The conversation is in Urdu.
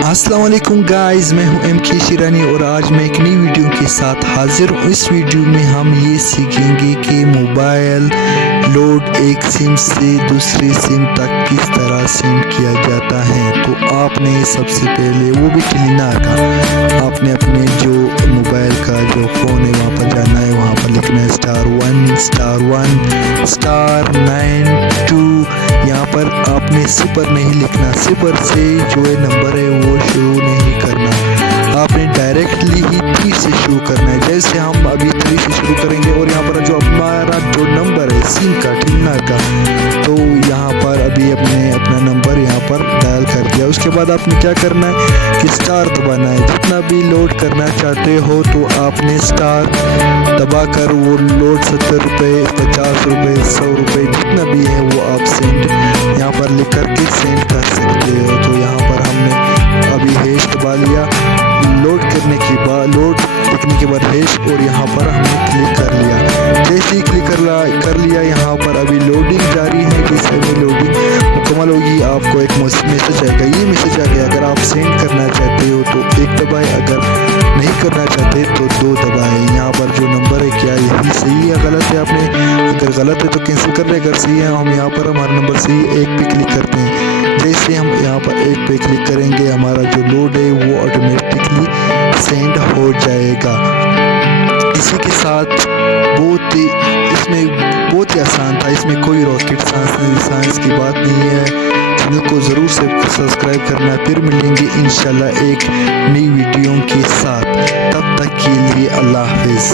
السلام علیکم گائز، میں ہوں ایم کے شیرانی اور آج میں ایک نئی ویڈیو کے ساتھ حاضر ہوں۔ اس ویڈیو میں ہم یہ سیکھیں گے کہ موبائل لوڈ ایک سم سے دوسری سم تک کس طرح سینڈ کیا جاتا ہے۔ تو آپ نے سب سے پہلے وہ بھی کلینا کا آپ نے اپنے جو موبائل کا جو فون ہے وہاں پر جانا ہے، وہاں پر لکھنا ہے *1*1*9*2۔ یہاں پر آپ نے صفر نہیں لکھنا، صفر سے جو نمبر ہے وہ شروع نہیں کرنا، آپ نے ڈائریکٹلی ہی 3 سے شروع کرنا ہے۔ جیسے ہم ابھی 3 سے شروع کریں گے اور یہاں پر جو ہمارا جو نمبر ہے سم کا ٹھینا کا، تو یہاں پر ابھی اپنا نمبر یہاں پر ڈائل کر دیا۔ اس کے بعد آپ نے کیا کرنا ہے کہ اسٹار دبانا ہے۔ جتنا بھی لوڈ کرنا چاہتے ہو تو آپ نے اسٹار دبا کر وہ لوڈ 70 روپے 50 روپے 100 روپے جتنا بھی ہے وہ آپ سینڈ یہاں پر لکھ کر کے سینڈ کر سکتے ہو۔ تو یہاں پر ہم نے ابھی ہیش دبا لیا، لوڈ لکھنے کے بعد ہیش، اور یہاں پر ہم نے کلک کر لیا۔ جیسے ہی کلک کر لیا یہاں پر ابھی لوڈنگ جاری ہے۔ جیسے میں لوڈنگ مکمل ہوگی آپ کو ایک میسج آئے گا، یہ میسج آ گیا اگر آپ سینڈ کرنا چاہتے ہو تو 1 دبائے، اگر نہیں کرنا چاہتے تو 2 دبائے۔ یہاں پر جو نمبر ہے کیا یہی صحیح ہے غلط ہے، آپ نے اگر غلط ہے تو کینسل کر لیں، اگر صحیح ہے ہم یہاں پر ہمارا نمبر صحیح 1 پہ کلک کرتے ہیں۔ جیسے ہم یہاں پر 1 پہ کلک کریں گے ہمارا جو لوڈ ہے وہ آٹومیٹکلی سینڈ ہو جائے گا۔ اسی کے ساتھ اس میں بہت ہی آسان تھا، اس میں کوئی راکٹ سائنس کی بات نہیں ہے۔ چینل کو ضرور سے سبسکرائب کرنا، پھر ملیں گے انشاءاللہ ایک نئی ویڈیو کے ساتھ۔ تب تک کے لیے اللہ حافظ۔